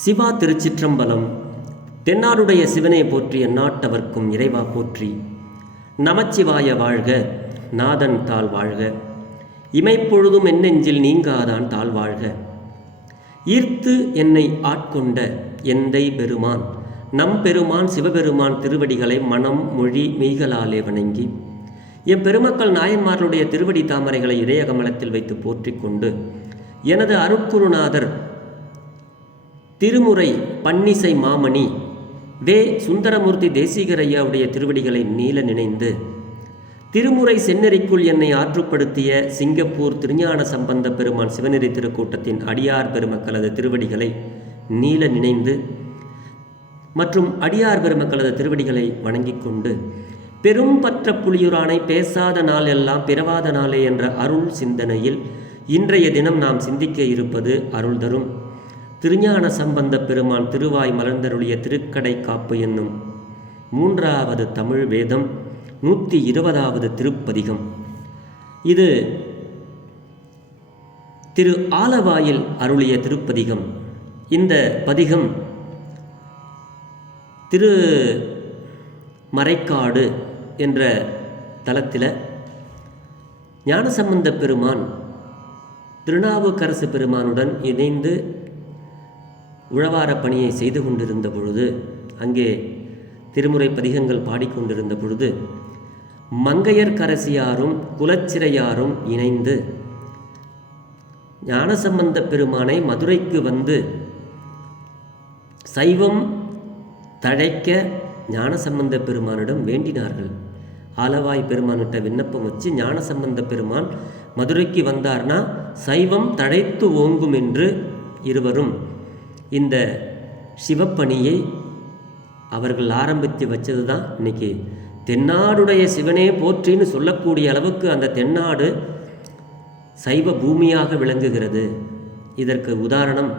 சிவா திருச்சிற்றம்பலம். தென்னாடுடைய சிவனை போற்றி எந்நாட்டவர்க்கும் இறைவா போற்றி. நமச்சிவாய வாழ்க, நாதன் தாழ் வாழ்க, இமைப்பொழுதும் என்னெஞ்சில் நீங்காதான் தாழ் வாழ்க. ஈர்த்து என்னை ஆட்கொண்ட எந்தை பெருமான் நம் பெருமான் சிவபெருமான் திருவடிகளை மனம் மொழி மெய்களாலே வணங்கி பெருமக்கள் நாயன்மார்களுடைய திருவடி தாமரைகளை இதய கமலத்தில் வைத்து போற்றிக் கொண்டு எனது அருட்குருநாதர் திருமுறை பன்னிசை மாமணி வே சுந்தரமூர்த்தி தேசிகரையாவுடைய திருவடிகளை நீல நினைந்து திருமுறை செந்நெறிக்குள் என்னை ஆற்றுப்படுத்திய சிங்கப்பூர் திருஞான சம்பந்த பெருமான் சிவநெறி திருக்கூட்டத்தின் அடியார் பெருமக்களது திருவடிகளை நீல நினைந்து மற்றும் அடியார் பெருமக்களது திருவடிகளை வணங்கிக் கொண்டு பெரும் பற்ற புலியுரானை பேசாத நாள் எல்லாம் பிறவாத நாளே என்ற அருள் சிந்தனையில் இன்றைய தினம் நாம் சிந்திக்க இருப்பது அருள் தரும் திருஞான சம்பந்த பெருமான் திருவாய் மலர்ந்தருளிய திருக்கடை காப்பு என்னும் 3வது தமிழ் வேதம் 120வது திருப்பதிகம். இது திரு ஆலவாயில் அருளிய திருப்பதிகம். இந்த பதிகம் திரு மறைக்காடு என்ற தலத்தில் ஞானசம்பந்த பெருமான் திருநாவுக்கரசு பெருமானுடன் இணைந்து உழவார பணியை செய்து கொண்டிருந்த பொழுது, அங்கே திருமுறை பதிகங்கள் பாடிக்கொண்டிருந்த பொழுது மங்கையர்க்கரசியாரும் குலச்சிறையாரும் இணைந்து ஞானசம்பந்த பெருமானை மதுரைக்கு வந்து சைவம் தழைக்க ஞானசம்பந்த பெருமானிடம் வேண்டினார்கள். ஆலவாய் பெருமானிட்ட விண்ணப்பம் வச்சு ஞானசம்பந்த பெருமான் மதுரைக்கு வந்தார்னா சைவம் தழைத்து ஓங்கும் என்று இருவரும் இந்த சிவப்பணியை அவர்கள் ஆரம்பித்து வச்சது தான் இன்னைக்கு தென்னாடுடைய சிவனே போற்றின்னு சொல்லக்கூடிய அளவுக்கு அந்த தென்னாடு சைவ பூமியாக விளங்குகிறது. இதற்கு உதாரணம்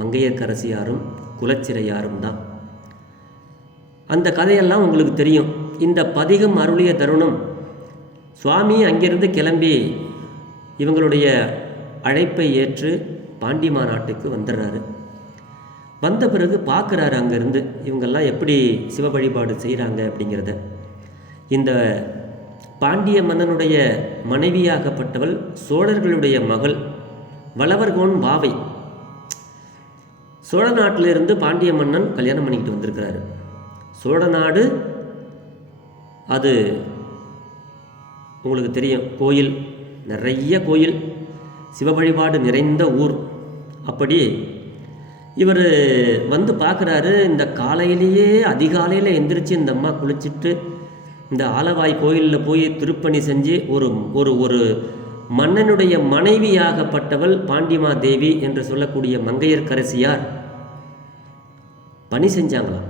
மங்கையர்க்கரசியாரும் குலச்சிறையாரும் தான். அந்த கதையெல்லாம் உங்களுக்கு தெரியும். இந்த பதிகம் அருளிய தருணம் சுவாமி அங்கிருந்து கிளம்பி இவங்களுடைய அழைப்பை ஏற்று பாண்டிமா நாட்டுக்கு வந்துடுறாரு. வந்த பிறகு பார்க்குறாரு அங்கேருந்து இவங்கெல்லாம் எப்படி சிவ வழிபாடு செய்கிறாங்க அப்படிங்கிறத. இந்த பாண்டிய மன்னனுடைய மனைவியாகப்பட்டவள் சோழர்களுடைய மகள் வளவர்கோன் பாவை. சோழ நாட்டிலிருந்து பாண்டிய மன்னன் கல்யாணம் பண்ணிக்கிட்டு வந்திருக்கிறாரு. சோழ நாடு அது உங்களுக்கு தெரியும், கோயில், நிறைய கோயில், சிவ வழிபாடு நிறைந்த ஊர். அப்படி இவர் வந்து பார்க்குறாரு. இந்த காலையிலேயே அதிகாலையில் எந்திரிச்சு இந்த அம்மா குளிச்சுட்டு இந்த ஆலவாய் கோயிலில் போய் திருப்பணி செஞ்சு ஒரு ஒரு ஒரு மன்னனுடைய மனைவியாகப்பட்டவள் பாண்டிமா தேவி என்று சொல்லக்கூடிய மங்கையர்க்கரசியார் பணி செஞ்சாங்களாம்.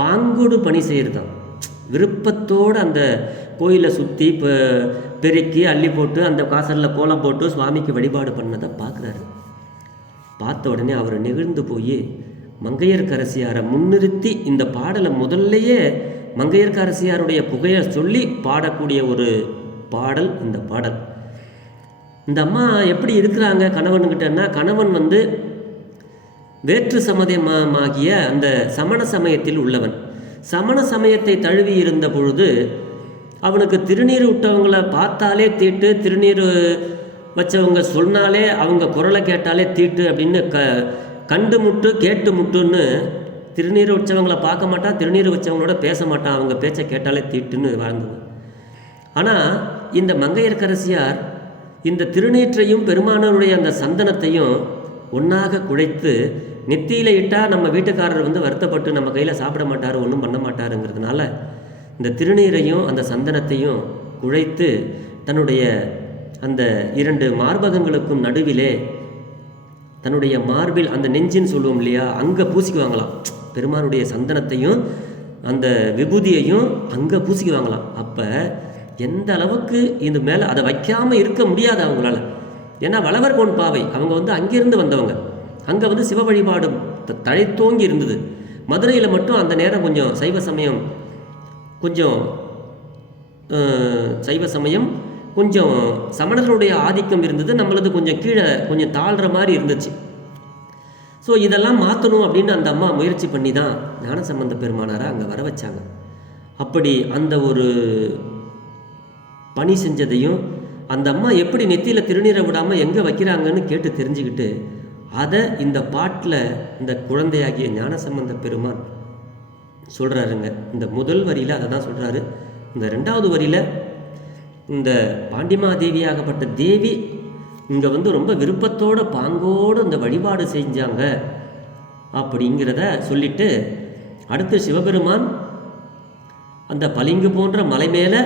பாங்கோடு பணி செய்கிறதான், விருப்பத்தோடு அந்த கோயிலை சுற்றி பெருக்கி அள்ளி போட்டு அந்த காசலில் கோலம் போட்டு சுவாமிக்கு வழிபாடு பண்ணதை பார்க்குறாரு. பார்த்த உடனே அவர் நெகிழ்ந்து போய் மங்கையர்க்கரசியாரை முன்னிறுத்தி இந்த பாடலை முதல்லையே மங்கையர்க்கரசியாருடைய புகையை சொல்லி பாடக்கூடிய ஒரு பாடல் இந்த பாடல். இந்த அம்மா எப்படி இருக்கிறாங்க கணவன்கிட்டன்னா, கணவன் வந்து வேற்று சமயமாகிய அந்த சமண சமயத்தில் உள்ளவன். சமண சமயத்தை தழுவி இருந்த பொழுது அவனுக்கு திருநீர் விட்டவங்களை பார்த்தாலே தீட்டு, திருநீர் வச்சவங்க சொன்னாலே அவங்க குரலை கேட்டாலே தீட்டு அப்படின்னு கண்டு முட்டு கேட்டு முட்டுன்னு திருநீர் வச்சவங்களை பார்க்க மாட்டான், திருநீர் வச்சவங்களோட பேச மாட்டான், அவங்க பேச்சை கேட்டாலே தீட்டுன்னு வாழ்ந்தவன். ஆனால் இந்த மங்கையர்க்கரசியார் இந்த திருநீற்றையும் பெருமானருடைய அந்த சந்தனத்தையும் ஒன்றாக குழைத்து நெத்தியில் இட்டால் நம்ம வீட்டுக்காரர் வந்து வருத்தப்பட்டு நம்ம கையில் சாப்பிட மாட்டார், ஒன்றும் பண்ண மாட்டாருங்கிறதுனால இந்த திருநீரையும் அந்த சந்தனத்தையும் குழைத்து தன்னுடைய அந்த 2 மார்பகங்களுக்கும் நடுவிலே தன்னுடைய மார்பில் அந்த நெஞ்சின்னு சொல்லுவோம் இல்லையா, அங்கே பூசிக்குவாங்களாம். பெருமானுடைய சந்தனத்தையும் அந்த விபூதியையும் அங்கே பூசிக்குவாங்களாம். அப்போ எந்த அளவுக்கு இது மேலே அதை வைக்காமல் இருக்க முடியாது அவங்களால. ஏன்னா வளவர்கோன் பாவை அவங்க வந்து அங்கேருந்து வந்தவங்க. அங்கே வந்து சிவ வழிபாடு தழைத்தோங்கி இருந்தது. மதுரையில் மட்டும் அந்த நேரம் கொஞ்சம் சைவ சமயம் கொஞ்சம் சமணர்களுடைய ஆதிக்கம் இருந்தது. நம்மளது கொஞ்சம் கீழே கொஞ்சம் தாழ்கிற மாதிரி இருந்துச்சு. ஸோ இதெல்லாம் மாற்றணும் அப்படின்னு அந்த அம்மா முயற்சி பண்ணி தான் ஞானசம்பந்த பெருமானாரை அங்கே வர வச்சாங்க. அப்படி அந்த ஒரு பணி செஞ்சதையும் அந்த அம்மா எப்படி நெத்தியில் திருநீரை விடாமல் எங்கே வைக்கிறாங்கன்னு கேட்டு தெரிஞ்சுக்கிட்டு அதை இந்த பாட்டில் இந்த குழந்தையாகிய ஞானசம்பந்த பெருமான் சொல்கிறாருங்க. இந்த முதல் வரியில் அதை தான் சொல்கிறாரு. இந்த 2வது வரியில் இந்த பாண்டிமாதேவியாகப்பட்ட தேவி இங்கே ரொம்ப விருப்பத்தோட பாங்கோடு இந்த வழிபாடு செஞ்சாங்க அப்படிங்கிறத சொல்லிட்டு அடுத்து சிவபெருமான் அந்த பளிங்கு போன்ற மலை மேலே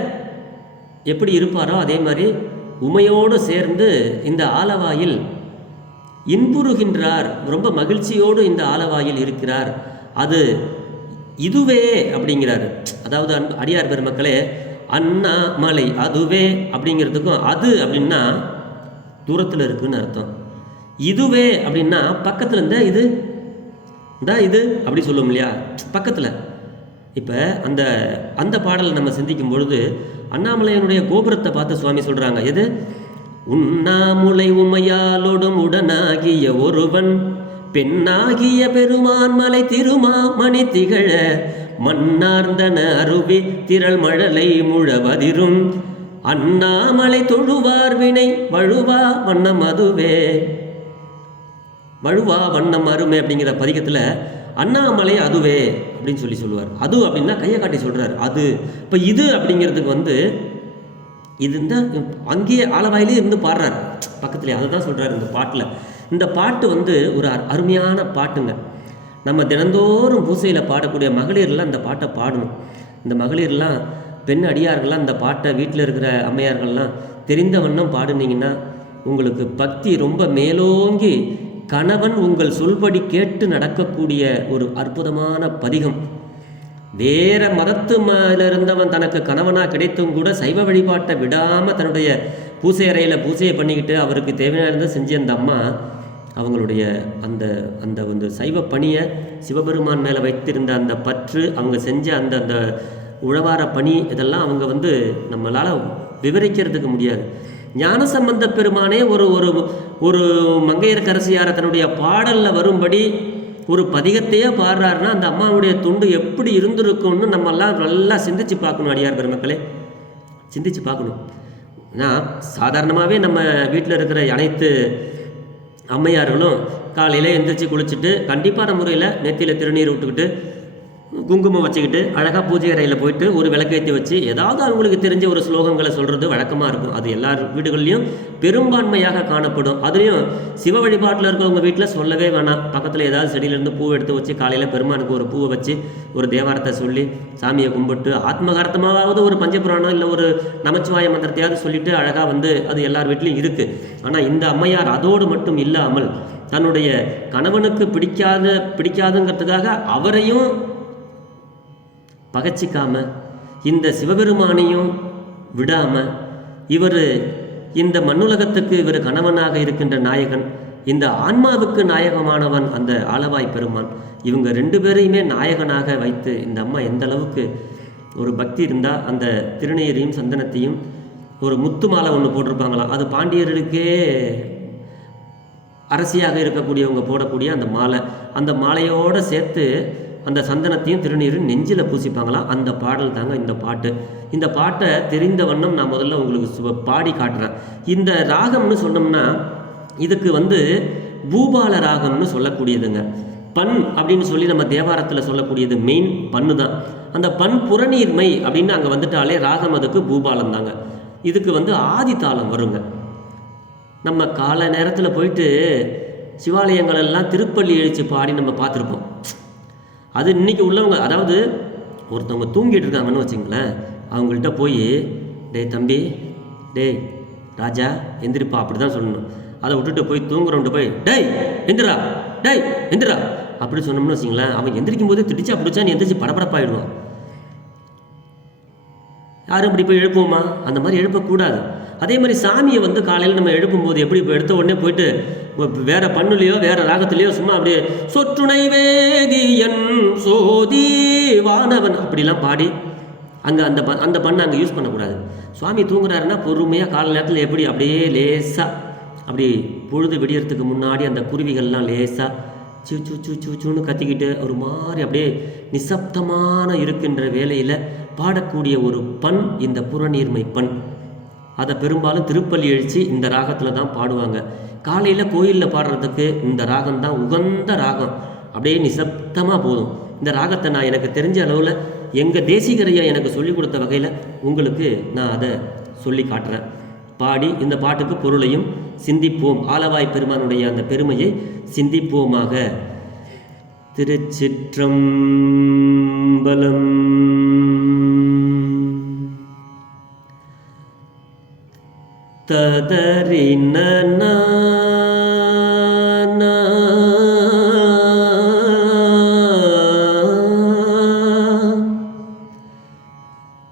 எப்படி இருப்பாரோ அதே மாதிரி உமையோடு சேர்ந்து இந்த ஆலவாயில் இன்புறுகின்றார், ரொம்ப மகிழ்ச்சியோடு இந்த ஆலவாயில் இருக்கிறார். அது இதுவே அப்படிங்கிறாரு. அதாவது அடியார் பெருமக்களே, அண்ணாமலை அதுவே அப்படிங்கிறதுக்கும் அது அப்படின்னா தூரத்தில் இருக்குன்னு அர்த்தம். இதுவே அப்படின்னா பக்கத்தில் இருந்தால் இது இது அப்படி சொல்லுவோம் இல்லையா, பக்கத்தில். இப்போ அந்த அந்த பாடலை நம்ம சிந்திக்கும் பொழுது அண்ணாமலையனுடைய கோபுரத்தை பார்த்து சுவாமி சொல்கிறாங்க, எது உண்ணாமுலை உமையாலோடும் உடனாகிய ஒருவன் பெண்ணாகிய பெருமான் மலை திருமாமணி திகழ மன்னார்ந்தன அருவி திரள் மழலை முழவதிரும் அண்ணாமலை தொழுவார் வினை வழுவா வண்ணம் அதுவே. வழுவா வண்ணம் அருமை அப்படிங்கிற பதிகத்தில் அண்ணாமலை அதுவே அப்படின்னு சொல்லுவார். அது அப்படின்னா கையை காட்டி சொல்கிறார் அது. இப்போ இது அப்படிங்கிறதுக்கு இது இந்த அங்கேயே ஆலவாயிலே இருந்து பாடுறார் பக்கத்துலேயே, அதை தான் சொல்கிறார் இந்த பாட்டில். இந்த பாட்டு ஒரு அருமையான பாட்டுங்க. நம்ம தினந்தோறும் பூசையில் பாடக்கூடிய மகளிர்லாம் இந்த பாட்டை பாடணும். இந்த மகளிர்லாம் பெண் அடியார்கள்லாம் இந்த பாட்டை வீட்டில் இருக்கிற அம்மையார்கள்லாம் தெரிந்த வண்ணம் பாடுனீங்கன்னா உங்களுக்கு பக்தி ரொம்ப மேலோங்கி கணவன் உங்கள் சொல்படி கேட்டு நடக்கக்கூடிய ஒரு அற்புதமான பதிகம். வேற மதத்து இருந்தவன் தனக்கு கணவனாக கிடைத்தும் கூட சைவ வழிபாட்டை விடாமல் தன்னுடைய பூசை அறையில் பூசையை பண்ணிக்கிட்டு அவருக்கு தேவையானதை செஞ்ச அந்த அம்மா அவங்களுடைய அந்த அந்த சைவ பணியை சிவபெருமான் மேலே வைத்திருந்த அந்த பற்று, அவங்க செஞ்ச அந்த அந்த உழவார பணி, இதெல்லாம் அவங்க நம்மளால் விவரிக்கிறதுக்கு முடியாது. ஞானசம்பந்த பெருமானே ஒரு ஒரு ஒரு மங்கையர்க்கரசியாரை தன்னுடைய பாடலில் வரும்படி ஒரு பதிகத்தையே பாடுறாருன்னா அந்த அம்மாவுடைய தொண்டு எப்படி இருந்திருக்கும்னு நம்மெல்லாம் நல்லா சிந்திச்சு பார்க்கணும். அடியார் பெருமக்களே, சிந்திச்சு பார்க்கணும். நான் சாதாரணமாகவே நம்ம வீட்டில் இருக்கிற அனைத்து அம்மையார்களும் காலையில் எந்திரிச்சு குளிச்சுட்டு கண்டிப்பான முறையில் நெத்தியில் திருநீர் விட்டுக்கிட்டு குங்குமம் வச்சுக்கிட்டு அழகாக பூஜை அறையில் போயிட்டு ஒரு விளக்கேற்றி வச்சு ஏதாவது அவங்களுக்கு தெரிஞ்ச ஒரு ஸ்லோகங்களை சொல்கிறது வழக்கமாக இருக்கும். அது எல்லார் வீடுகள்லையும் பெரும்பான்மையாக காணப்படும். அதுலேயும் சிவ வழிபாட்டில் இருக்கவங்க வீட்டில் சொல்லவே வேணாம். பக்கத்தில் ஏதாவது செடியிலேருந்து பூ எடுத்து வச்சு காலையில் பெருமானுக்கு ஒரு பூவை வச்சு ஒரு தேவாரத்தை சொல்லி சாமியை கும்பிட்டு ஆத்மகார்த்தமாவது ஒரு பஞ்சபுராணம் இல்லை ஒரு நமச்சிவாய மந்திரத்தையாவது சொல்லிவிட்டு அழகாக அது எல்லார் வீட்லேயும் இருக்குது. ஆனால் இந்த அம்மையார் அதோடு மட்டும் இல்லாமல் தன்னுடைய கணவனுக்கு பிடிக்காதுங்கிறதுக்காக அவரையும் பகச்சிக்காம இந்த சிவபெருமானையும் விடாம இவர் இந்த மண்ணுலகத்துக்கு இவர் கணவனாக இருக்கின்ற நாயகன், இந்த ஆன்மாவுக்கு நாயகமானவன் அந்த ஆலவாய் பெருமான், இவங்க 2 பேரையுமே நாயகனாக வைத்து இந்த அம்மா எந்த அளவுக்கு ஒரு பக்தி இருந்தால் அந்த திருநீரையும் சந்தனத்தையும் ஒரு முத்து மாலை ஒன்று போட்டிருப்பாங்களாம். அது பாண்டியர்களுக்கே அரசியாக இருக்கக்கூடியவங்க போடக்கூடிய அந்த மாலை, அந்த மாலையோடு சேர்த்து அந்த சந்தனத்தையும் திருநீரும் நெஞ்சில் பூசிப்பாங்களாம். அந்த பாடல் தாங்க இந்த பாட்டு. இந்த பாட்டை தெரிந்த வண்ணம் நான் முதல்ல உங்களுக்கு பாடி காட்டுறேன். இந்த ராகம்னு சொன்னோம்னா இதுக்கு பூபால ராகம்னு சொல்லக்கூடியதுங்க. பண் அப்படின்னு சொல்லி நம்ம தேவாரத்தில் சொல்லக்கூடியது மெயின் பண்ணு தான். அந்த பண் புறநீர்மை அப்படின்னு அங்கே வந்துட்டாலே ராகம் அதுக்கு பூபாலம் தாங்க. இதுக்கு ஆதித்தாளம் வருங்க. நம்ம கால நேரத்தில் போயிட்டு சிவாலயங்கள் எல்லாம் திருப்பள்ளி எழுச்சி பாடி நம்ம பார்த்துருப்போம். அது இன்றைக்கி உள்ளவங்க, அதாவது ஒருத்தவங்க தூங்கிட்டு இருக்காங்கன்னு வச்சுங்களேன், அவங்கள்ட்ட போய் டேய் தம்பி, டேய் ராஜா எந்திரிப்பா அப்படி தான் சொல்லணும். அதை விட்டுட்டு போய் தூங்குறவன்ட்டு போய் டேய் எந்திரா, டேய் எந்திரா அப்படி சொன்னோம்னு வச்சுங்களேன், அவன் எந்திரிக்கும் போது திடிச்சா பிடிச்சான்னு எந்திரிச்சு படப்படப்பாயிடுவான். யாரும் இப்படி போய் எழுப்புவோமா? அந்த மாதிரி எழுப்பக்கூடாது. அதே மாதிரி சாமியை காலையில் நம்ம எழுப்பும்போது எப்படி இப்போ எடுத்த உடனே போயிட்டு வேறு பண்ணுலையோ வேறு ராகத்துலேயோ சும்மா அப்படியே சொற்றுணை வேதியன் சோதி வானவன் அப்படிலாம் பாடி அங்கே அந்த பண்ணை அங்கே யூஸ் பண்ணக்கூடாது. சுவாமி தூங்குறாருன்னா பொறுமையாக காலை நேரத்தில் எப்படி அப்படியே லேசாக அப்படி பொழுது விடியறதுக்கு முன்னாடி அந்த குருவிகள்லாம் லேசாக சூன்னு கத்திக்கிட்டு ஒரு மாதிரி அப்படியே நிசப்தமான இருக்கின்ற வேளையில் பாடக்கூடிய ஒரு பண் இந்த புறநீர்மை பண். அதை பெரும்பாலும் திருப்பள்ளி எழுச்சி இந்த ராகத்தில் தான் பாடுவாங்க. காலையில் கோயிலில் பாடுறதுக்கு இந்த ராகம் தான் உகந்த ராகம். அப்படியே நிசப்தமாக போதும். இந்த ராகத்தை நான் எனக்கு தெரிஞ்ச அளவில் எங்கள் தேசிகரையா எனக்கு சொல்லிக் கொடுத்த வகையில் உங்களுக்கு நான் அதை சொல்லி காட்டுறேன். பாடி இந்த பாட்டுக்கு பொருளையும் சிந்திப்போம். ஆலவாய் பெருமானுடைய அந்த பெருமையை சிந்திப்போமாக. திருச்சிற்றம்பலம். ததறின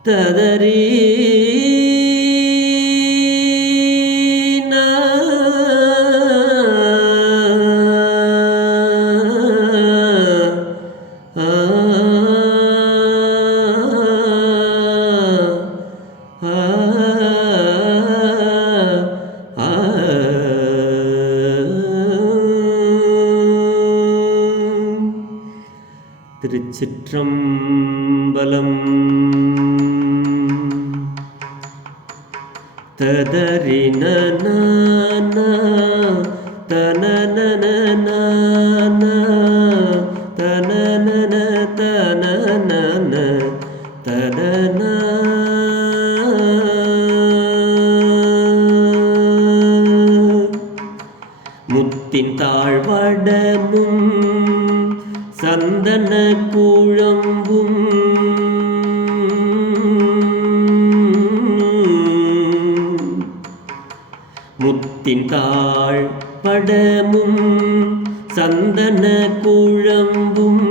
ததறி திருச்சிற்றம்பலம். ததறின தனன தனன தனன ததன முத்தின் தாழ்வடமும் சந்தன குழம்பும் முத்தின் தாழ் படமும் சந்தன குழம்பும்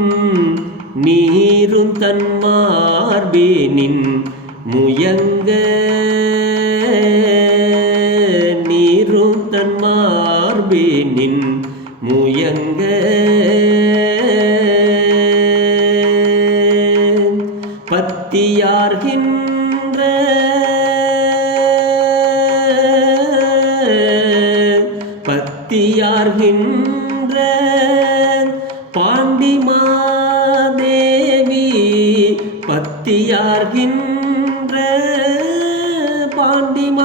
நீரும் தன்மார்பினின் முயங்க நீரும் தன்மார்பினின் முயங்க பத்தியார்கின்ற பத்தியார்கின்ற பாண்டிமாதேவி பத்தியார்கின்ற பாண்டிமாதேவி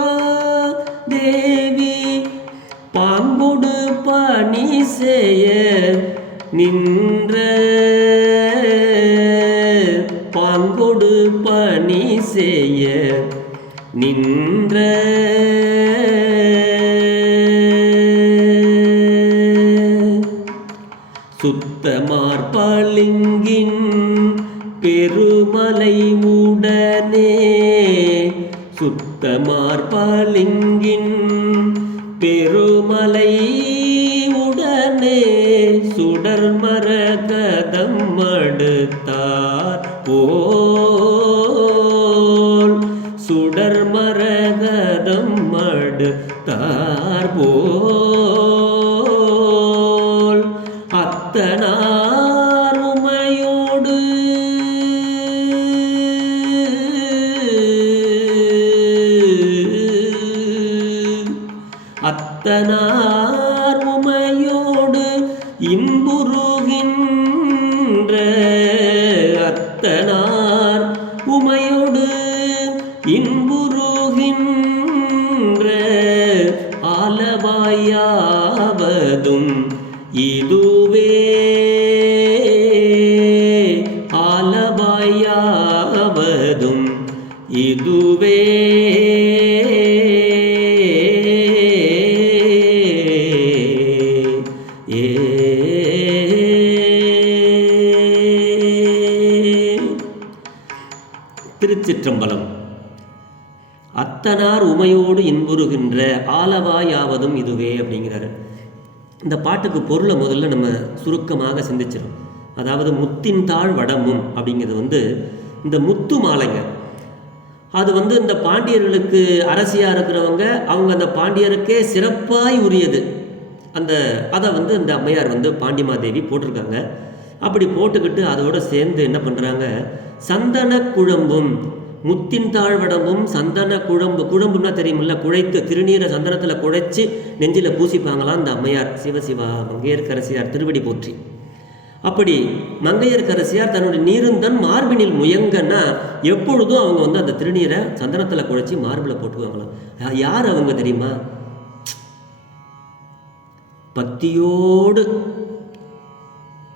பாம்பொடு பணி செய்ய நின்ற பாங்கொடு பணி செய்ய நின்ற சுத்தமார்பளிங்கின் பெருமலை உடனே சுத்தமார்பளிங்கின் பெருமலை உடனே சுடர்மரகதம் மடுத்தார் போல் சுடர்மரகதம் மடுத்தார் போல் அத்தனாருமையோடு அத்தனாருமையோடு இன்புறுகின்ற அத்தனார் உமையோடு இன்புறுகின்ற ஆலவாயாவதும் இதுவே ஆலவாயாவதும் இதுவே திருச்சிற்றம்பலம். அத்தனார் உமையோடு இன்புறுகின்ற ஆலவாயாவதும் இதுவே அப்படிங்கிறாரு. இந்த பாட்டுக்கு பொருளை முதல்ல நம்ம சுருக்கமாக சிந்திச்சிடும். அதாவது முத்தின் தாழ் வடமும் அப்படிங்கிறது இந்த முத்து மாலைங்க. அது இந்த பாண்டியர்களுக்கு அரசியாக இருக்கிறவங்க அவங்க அந்த பாண்டியருக்கே சிறப்பாய் உரியது. அதை இந்த அம்மையார் பாண்டிமாதேவி போட்டிருக்காங்க. அப்படி போட்டுக்கிட்டு அதோடு சேர்ந்து என்ன பண்ணுறாங்க, சந்தன குழம்பும் முத்தின் தாழ்வடமும் சந்தன குழம்புன்னா தெரியுமில்ல, குழைத்து திருநீரை சந்தனத்தில் குழைச்சி நெஞ்சில் பூசிப்பாங்களாம் அந்த அம்மையார். சிவசிவா மங்கையர்க்கரசியார் திருவடி போற்றி. அப்படி மங்கையர்க்கரசியார் தன்னுடைய நீருந்தன் மார்பினில் முயங்கன்னா எப்பொழுதும் அவங்க அந்த திருநீரை சந்தனத்தில் குழைச்சி மார்பில் போட்டுக்குவாங்களாம். யார் அவங்க தெரியுமா? பக்தியோடு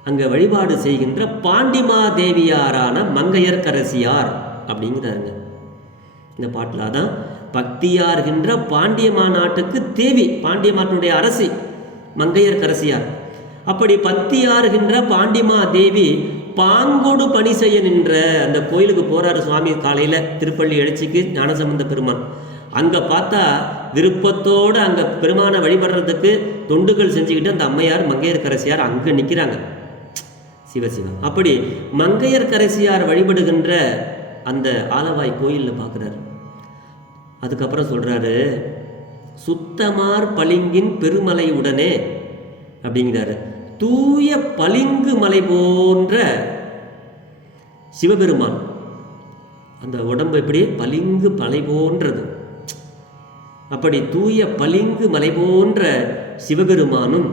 அங்கே வழிபாடு செய்கின்ற பாண்டிமாதேவியாரான மங்கையர்க்கரசியார் அப்படிங்கிறாருங்க இந்த பாட்டில். அதான் பக்தியார்கின்ற பாண்டியமா நாட்டுக்கு தேவி, பாண்டியமாட்டுடைய அரசி மங்கையர்க்கரசியார். அப்படி பக்தியார்கின்ற பாண்டிமா தேவி பாங்கோடு பணி செய்ய நின்ற அந்த கோயிலுக்கு போறாரு சுவாமி காலையில் திருப்பள்ளி எழுச்சிக்கு ஞானசம்பந்த பெருமான். அங்கே பார்த்தா விருப்பத்தோடு அங்கே பெருமானை வழிபடுறதுக்கு தொண்டுகள் செஞ்சுக்கிட்டு அந்த அம்மையார் மங்கையர்க்கரசியார் அங்கே நிற்கிறாங்க. சிவசிவா. அப்படி மங்கையர்க்கரசியார் வழிபடுகின்ற அந்த ஆலவாய் கோயிலில் பார்க்குறாரு. அதுக்கப்புறம் சொல்கிறாரு, சுத்தமார் பளிங்கின் பெருமலை உடனே அப்படிங்கிறாரு. தூய பளிங்கு மலை போன்ற சிவபெருமான், அந்த உடம்பு எப்படி பளிங்கு மலை போன்றது, அப்படி தூய பளிங்கு மலை போன்ற சிவபெருமானும்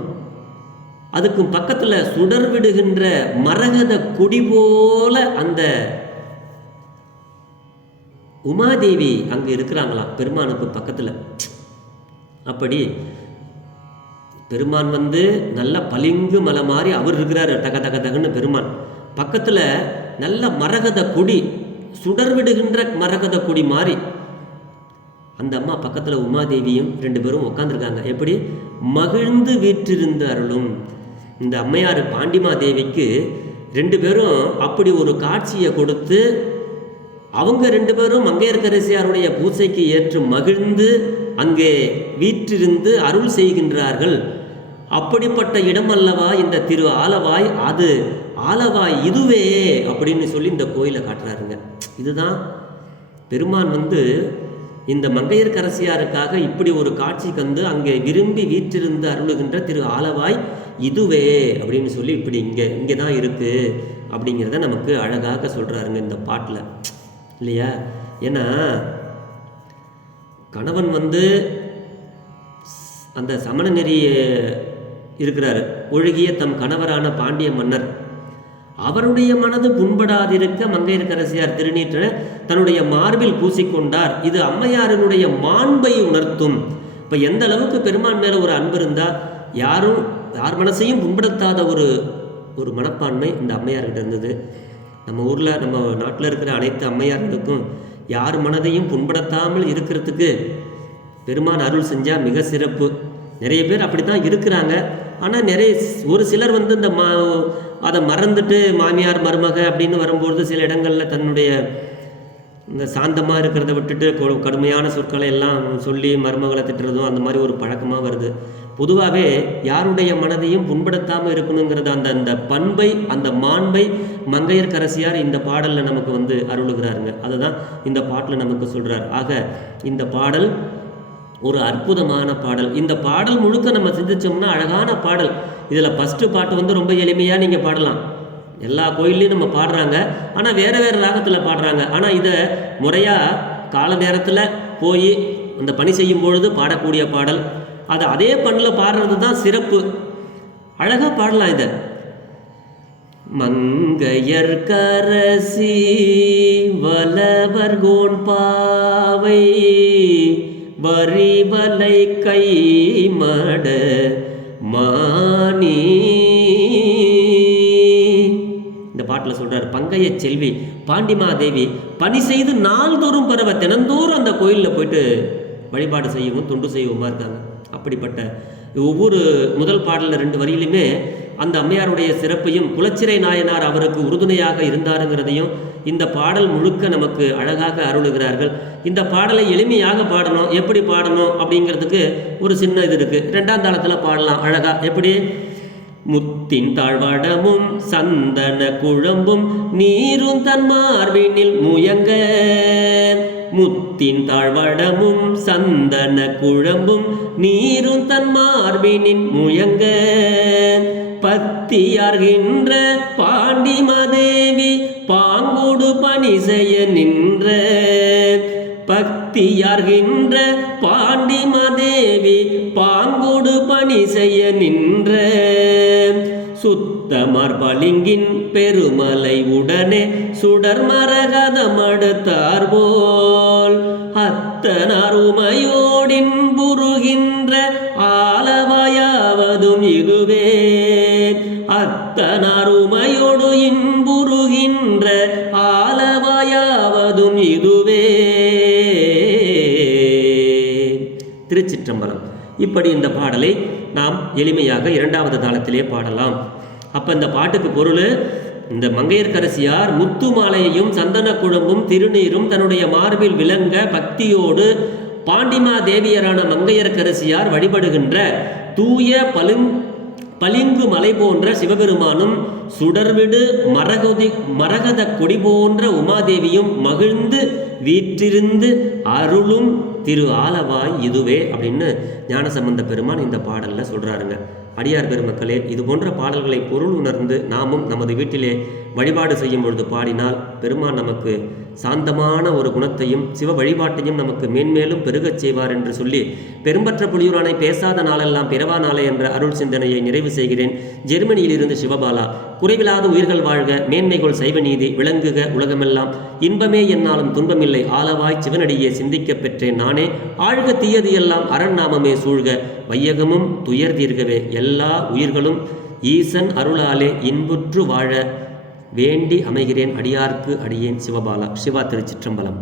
அதுக்கும் பக்கத்தில் சுடர் விடுகின்ற மரகத கொடி போல அந்த உமாதேவி அங்கே இருக்கிறாங்களாம் பெருமானுக்கு பக்கத்தில். அப்படி பெருமான் நல்ல பளிங்கு மலை மாதிரி அவர் இருக்கிறாரு, தக தக தகன்னு பெருமான். பக்கத்தில் நல்ல மரகத கொடி, சுடர் விடுகின்ற மரகத கொடி மாதிரி அந்த அம்மா பக்கத்தில் உமாதேவியும் 2 பேரும் உட்காந்துருக்காங்க. எப்படி மகிழ்ந்து வீற்றிருந்து அருளும். இந்த அம்மையார் பாண்டிமாதேவிக்கு 2 பேரும் அப்படி ஒரு காட்சியை கொடுத்து அவங்க 2 பேரும் மங்கையர்க்கரசியாருடைய பூசைக்கு ஏற்று மகிழ்ந்து அங்கே வீற்றிருந்து அருள் செய்கின்றார்கள். அப்படிப்பட்ட இடம் அல்லவா இந்த திரு ஆலவாய், அது ஆலவாய் இதுவே அப்படின்னு சொல்லி இந்த கோயிலை காட்டுறாருங்க. இதுதான் பெருமான் இந்த மங்கையர்க்கரசியாருக்காக இப்படி ஒரு காட்சி கண்டு அங்கே விரும்பி வீற்றிருந்து அருளுகின்ற திரு ஆலவாய் இதுவே அப்படின்னு சொல்லி இப்படி இங்கே தான் இருக்குது அப்படிங்கிறத நமக்கு அழகாக சொல்கிறாருங்க இந்த பாட்டில், இல்லையா? ஏன்னா கணவன் அந்த சமண நெறி இருக்கிறாரு, ஒழுகிய தம் கணவரான பாண்டிய மன்னர், அவருடைய மனது புண்படாதிருக்க மங்கையர்க்கரசியார் திருநீற்ற தன்னுடைய மார்பில் பூசிக்கொண்டார். இது அம்மையாரினுடைய மாண்பை உணர்த்தும். இப்போ எந்த அளவுக்கு பெருமான் மேலே ஒரு அன்பு இருந்தால் யார் மனசையும் புண்படுத்தாத ஒரு மனப்பான்மை இந்த அம்மையார்கிட்ட இருந்தது. நம்ம ஊரில் நம்ம நாட்டில் இருக்கிற அனைத்து அம்மையார்களுக்கும் யார் மனதையும் புண்படுத்தாமல் இருக்கிறதுக்கு பெருமான் அருள் செஞ்சால் மிக சிறப்பு. நிறைய பேர் அப்படி தான் இருக்கிறாங்க. ஆனால் ஒரு சிலர் இந்த அதை மறந்துட்டு மாமியார் மருமக அப்படின்னு வரும்பொழுது சில இடங்களில் தன்னுடைய இந்த சாந்தமாக இருக்கிறத விட்டுட்டு கடுமையான சொற்களை எல்லாம் சொல்லி மருமகளை திட்டுறதும் அந்த மாதிரி ஒரு பழக்கமாக வருது. பொதுவாகவே யாருடைய மனதையும் புண்படுத்தாமல் இருக்கணுங்கிறத அந்த பண்பை, அந்த மாண்பை மங்கையர்க்கரசியார் இந்த பாடலில் நமக்கு அருளுகிறாருங்க. அதை தான் இந்த பாட்டில் நமக்கு சொல்கிறார். ஆக இந்த பாடல் ஒரு அற்புதமான பாடல். இந்த பாடல் முழுக்க நம்ம சிந்திச்சோம்னா அழகான பாடல். இதில் ஃபஸ்ட்டு பாட்டு ரொம்ப எளிமையாக நீங்கள் பாடலாம், எல்லா கோயில்லையும் நம்ம பாடுறாங்க. ஆனால் வேறு ராகத்தில் பாடுறாங்க. ஆனால் இதை முறையாக கால நேரத்தில் போய் அந்த பணி செய்யும் பொழுது பாடக்கூடிய பாடல். அது அதே பண்ணில் பாடுறது தான் சிறப்பு. அழகாக பாடலாம் இதை. மங்கையர்க்கரசி வலவர்கோன் பாவை வரிவலை கை மட மானி. இந்த பாட்டில் சொல்றார், பங்கைய செல்வி பாண்டிமாதேவி பணி செய்து நாள்தோறும் பரவ தினந்தோறும் அந்த கோயிலில் போயிட்டு வழிபாடு செய்யவும் தொண்டு செய்யவுமா இருக்காங்க. அப்படிப்பட்ட ஒவ்வொரு முதல் பாடலில் 2 வரியிலுமே அந்த அம்மையாருடைய சிறப்பையும் குலச்சிறை நாயனார் அவருக்கு உறுதுணையாக இருந்தாருங்கிறதையும் இந்த பாடல் முழுக்க நமக்கு அழகாக அருளுகிறார்கள். இந்த பாடலை எளிமையாக பாடணும், எப்படி பாடணும் அப்படிங்கிறதுக்கு ஒரு சின்ன இது இருக்குது. 2ஆம் தாளத்தில் பாடலாம் அழகா. எப்படி? முத்தின் தாழ்வடமும் சந்தன குழம்பும் நீரும் தன் மார்பினில் முயங்க. முத்தின் தாழ்வடமும் சந்தன குழம்பும் நீரும் தன் மார்பினின் முயங்க. பத்தியார்கின்ற பாண்டிமாதேவி பாங்கோடு பணி செய்ய நின்ற பக்தியார்கின்ற பாண்டிமாதேவி பாங்கோடு பணி செய்ய நின்ற சுத்தமர் பளிங்கின் பெருமலை உடனே சுடர் மரகதமடுத்தார் போல் அத்தனார் உமையோடின் புருகின்ற ஆலவாயாவதும் இதுவே அத்தனார் உமையோடு இன்புருகின்ற ஆலவாயாவதும் இதுவே. திருச்சிற்றம்பலம். இப்படி இந்த பாடலை நாம் எளிமையாக இரண்டாவது தாளத்திலே பாடலாம். அப்போ இந்த பாட்டுக்கு பொருள், இந்த மங்கையர்க்கரசியார் முத்து மாலையையும் சந்தன குழம்பும் திருநீரும் தன்னுடைய மார்பில் விளங்க பக்தியோடு பாண்டிமா தேவியரான மங்கையர்க்கரசியார் வழிபடுகின்ற தூய பளிங்கு மலை போன்ற சிவபெருமானும் சுடர்விடு மரகத கொடி போன்ற உமாதேவியும் மகிழ்ந்து வீற்றிருந்து அருளும் திரு ஆலவாய் இதுவே அப்படின்னு ஞானசம்பந்த பெருமான் இந்த பாடலில் சொல்கிறாருங்க. அடியார் பெருமக்களே, இது போன்ற பாடல்களை பொருள் உணர்ந்து நாமும் நமது வீட்டிலே வழிபாடு செய்யும் பொழுது பாடினால் பெருமான் நமக்கு சாந்தமான ஒரு குணத்தையும் சிவ வழிபாட்டையும் நமக்கு மேன்மேலும் பெருகச் செய்வார் என்று சொல்லி பெரும்பற்ற புலியூரானை பேசாத நாளெல்லாம் பிறவா நாளே என்ற அருள் சிந்தனையை நிறைவு செய்கிறேன். ஜெர்மனியிலிருந்து சிவபாலா. குறைவில்லாத உயிர்கள் வாழ்க, மேன்மைகள் சைவ நீதி விளங்குக உலகமெல்லாம், இன்பமே என்னாலும் துன்பமில்லை ஆலவாய் சிவனடியே சிந்திக்கப் பெற்றேன் நானே, ஆழ்க தீயது எல்லாம் அரண்நாமமே சூழ்க, வையகமும் துயர் தீர்கவே, எல்லா உயிர்களும் ஈசன் அருளாலே இன்புற்று வாழ வேண்டி அமைகிறேன். அடியார்க்கு அடியேன் சிவபாலா. சிவா. திருச்சிற்றம்பலம்.